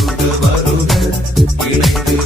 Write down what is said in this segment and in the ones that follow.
வருக வருக இணைந்து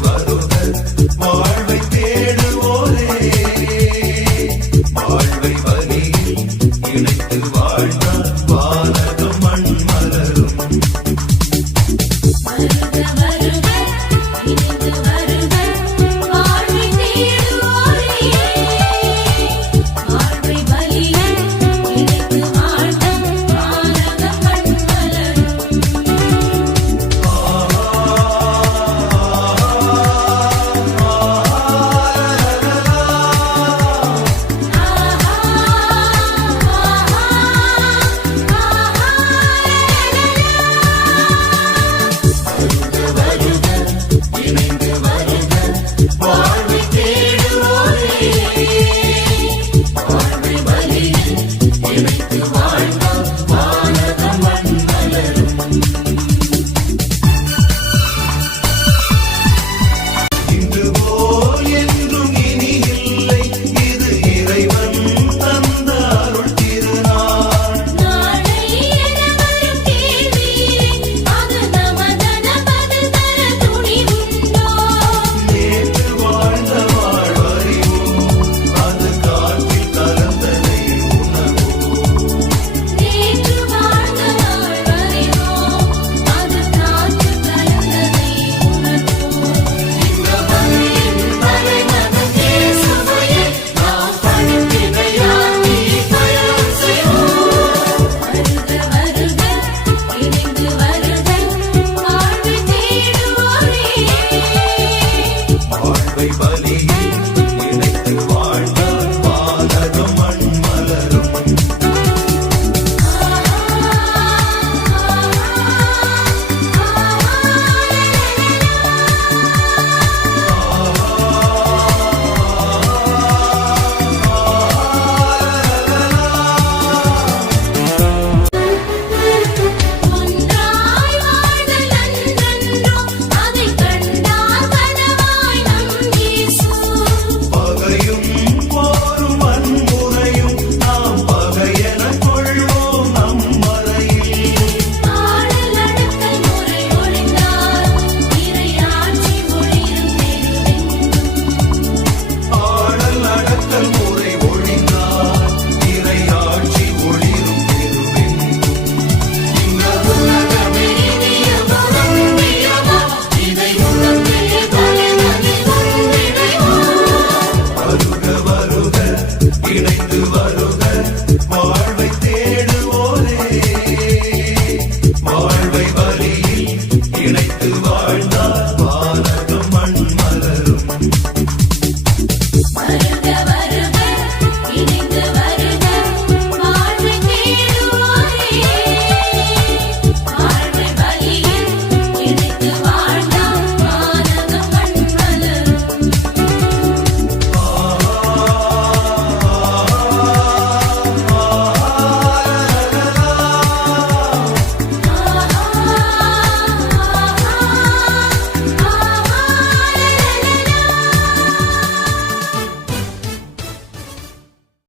boy. பாவை பலியே